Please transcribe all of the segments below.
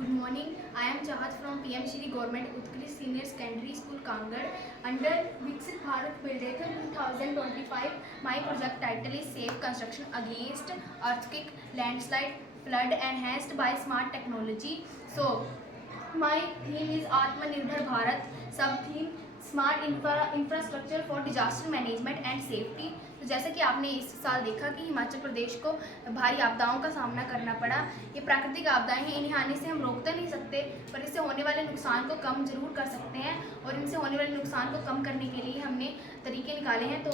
Good morning. I am Chahat from PM Shri Government Utkrish Senior Secondary School, Kangad. Under Viksit Bharat Buildathon 2025, my project title is Safe Construction Against Earthquake, Landslide, Flood Enhanced by Smart Technology. So, my theme is Atmanirbhar Bharat. Sub-theme smart infrastructure for disaster management and safety. तो जैसा कि आपने इस साल देखा कि हिमाचल प्रदेश को भारी आपदाओं का सामना करना पड़ा। ये प्राकृतिक आपदाएं हैं, इन्हें आने से हम रोक तो नहीं सकते, पर इससे होने वाले नुकसान को कम जरूर कर सकते हैं। और इनसे होने वाले नुकसान को कम करने के लिए हमने तरीके निकाले हैं। तो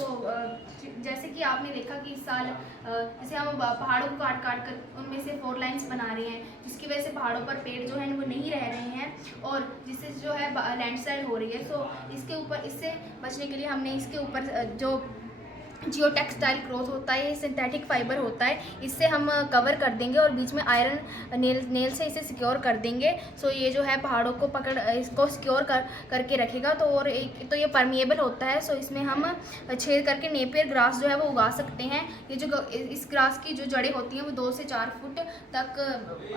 जैसे कि आपने देखा कि इस साल जैसे हम पहाड़ों को काट काट कर उनमें से 4 लाइन्स बना रहे हैं, जिसकी वजह से पहाड़ों पर पेड़ जो है वो नहीं रह रहे हैं और जिससे जो है लैंडस्लाइड हो रही है। सो इससे बचने के लिए हमने इसके ऊपर जो जियो टेक्सटाइल क्लॉथ होता है, सिंथेटिक फाइबर होता है, इससे हम कवर कर देंगे और बीच में आयरन नेल से इसे सिक्योर कर देंगे। सो ये जो है पहाड़ों को इसको सिक्योर करके रखेगा। तो और एक तो ये परमिएबल होता है। सो इसमें हम छेद करके नेपियर ग्रास जो है वो उगा सकते हैं। ये जो इस ग्रास की जो जड़ें होती हैं वो 2 से 4 फुट तक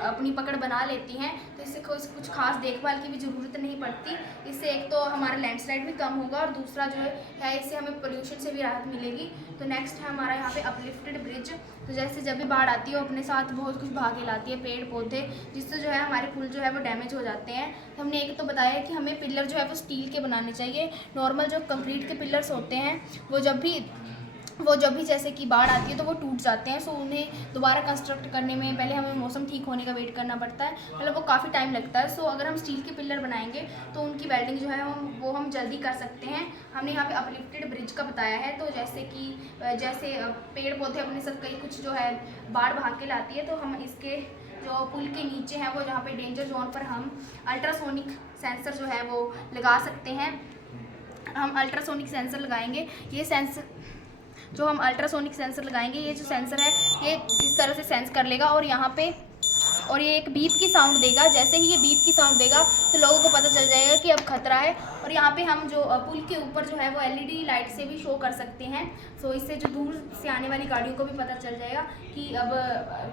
अपनी पकड़ बना लेती हैं। तो इससे कुछ खास देखभाल की भी ज़रूरत नहीं पड़ती। इससे एक तो हमारा लैंडस्लाइड भी कम होगा और दूसरा जो है इससे हमें पोल्यूशन से भी राहत मिलेगी। तो नेक्स्ट है हमारा यहाँ पे अपलिफ्टेड ब्रिज। तो जैसे जब भी बाढ़ आती है वो अपने साथ बहुत कुछ भागे लाती है, पेड़ पौधे, जिससे जो है हमारे पुल जो है वो डैमेज हो जाते हैं। तो हमने एक तो बताया है कि हमें पिलर जो है वो स्टील के बनाने चाहिए। नॉर्मल जो कंक्रीट के पिलर्स होते हैं वो जब भी जैसे कि बाढ़ आती है तो वो टूट जाते हैं। सो उन्हें दोबारा कंस्ट्रक्ट करने में पहले हमें मौसम ठीक होने का वेट करना पड़ता है, मतलब वो काफ़ी टाइम लगता है। सो अगर हम स्टील के पिलर बनाएंगे तो उनकी वेल्डिंग जो है हम जल्दी कर सकते हैं। हमने यहाँ पे अपलिफ्टेड ब्रिज का बताया है। तो जैसे पेड़ पौधे अपने साथ कई कुछ जो है बाढ़ भाग के लाती है, तो हम इसके जो पुल के नीचे हैं वो जहाँ पे डेंजर जोन पर हम अल्ट्रासोनिक सेंसर जो है वो लगा सकते हैं। हम अल्ट्रासोनिक सेंसर लगाएंगे। हम अल्ट्रासोनिक सेंसर लगाएंगे, ये जो सेंसर है ये इस तरह से सेंस कर लेगा और यहाँ पे ये एक बीप की साउंड देगा। जैसे ही ये बीप की साउंड देगा तो लोगों को पता चल जाएगा कि अब खतरा है। और यहाँ पे हम जो पुल के ऊपर जो है वो LED लाइट से भी शो कर सकते हैं। सो इससे जो दूर से आने वाली गाड़ियों को भी पता चल जाएगा कि अब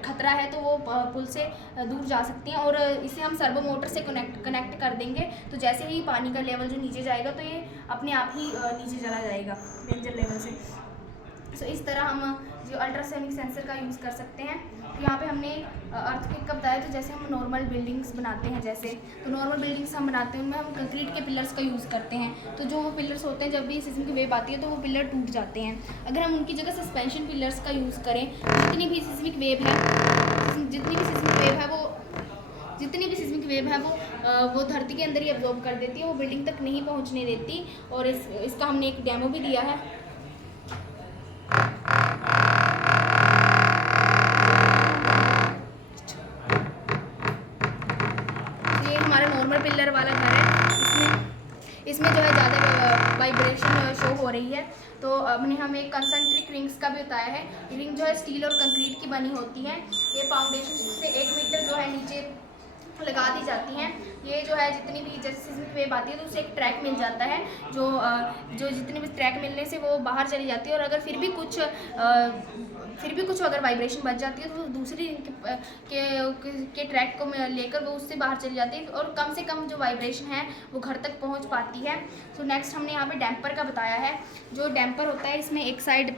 खतरा है, तो वो पुल से दूर जा सकती हैं। और इसे हम सर्वो मोटर से कनेक्ट कर देंगे। तो जैसे ही पानी का लेवल जो नीचे जाएगा तो ये अपने आप ही नीचे चला जाएगा डेंजर लेवल से। सो इस तरह हम जो अल्ट्रासोनिक सेंसर का यूज़ कर सकते हैं। यहाँ पे हमने अर्थक्वेक का बताया। तो जैसे हम नॉर्मल बिल्डिंग्स बनाते हैं, तो नॉर्मल बिल्डिंग्स हम बनाते हैं उनमें हम कंक्रीट के पिलर्स का यूज़ करते हैं। तो जो वो पिलर्स होते हैं जब भी सिस्मिक वेव आती है तो वो पिलर टूट जाते हैं। अगर हम उनकी जगह सस्पेंशन पिलर्स का यूज़ करें, जितनी भी सिस्मिक वेव है वो धरती के अंदर ही एब्जॉर्ब कर देती है, वो बिल्डिंग तक नहीं पहुँचने देती। और इसका हमने एक डेमो भी दिया है। नॉर्मल पिलर वाला घर है, इसमें जो है ज़्यादा वाइब्रेशन शो हो रही है। तो हमें एक कंसंट्रिक रिंग्स का भी बताया है। रिंग जो है स्टील और कंक्रीट की बनी होती है। ये फाउंडेशन से 1 मीटर जो है नीचे लगा दी जाती हैं। ये जो है जितनी भी जैसे सिस्मिक वेव आती है तो उसे एक ट्रैक मिल जाता है, जो जितनी भी ट्रैक मिलने से वो बाहर चली जाती है। और अगर फिर भी कुछ अगर वाइब्रेशन बच जाती है तो दूसरी के ट्रैक को लेकर वो उससे बाहर चली जाती है और कम से कम जो वाइब्रेशन है वो घर तक पहुंच पाती है। तो नेक्स्ट हमने यहाँ पे डैम्पर का बताया है। जो डैम्पर होता है इसमें एक साइड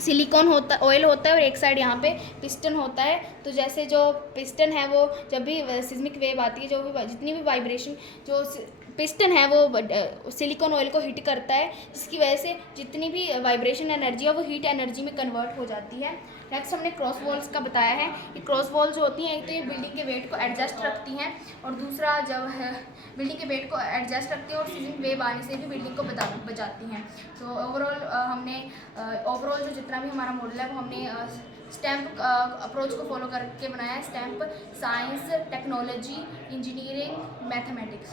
सिलिकॉन ऑयल होता है और एक साइड यहाँ पे पिस्टन होता है। तो जैसे जो पिस्टन है वो जब भी सिस्मिक वेव आती है, जितनी भी वाइब्रेशन जो पिस्टन है वो सिलिकॉन ऑयल को हीट करता है, जिसकी वजह से जितनी भी वाइब्रेशन एनर्जी है वो हीट एनर्जी में कन्वर्ट हो जाती है। नेक्स्ट हमने क्रॉस वॉल्स का बताया है। ये क्रॉस वॉल जो होती हैं एक तो ये बिल्डिंग के वेट को एडजस्ट रखती हैं और दूसरा जब बिल्डिंग के वेट को एडजस्ट रखती हैं और सिस्मिक वेव आने से भी बिल्डिंग को बचाती हैं। तो ओवरऑल जो जितना भी हमारा मॉडल है वो हमने स्टैम्प अप्रोच को फॉलो करके बनाया है। Stamp science, technology, engineering, mathematics.